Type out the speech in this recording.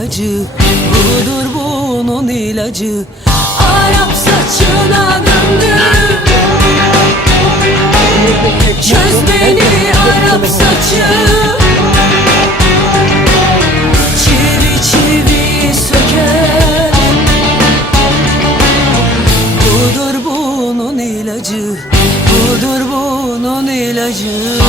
acı Budur bunun ilacı. Arap saçına döndü. Çöz beni Arap saçı. Çivi çivi söker. Budur bunun ilacı Budur bunun ilacı.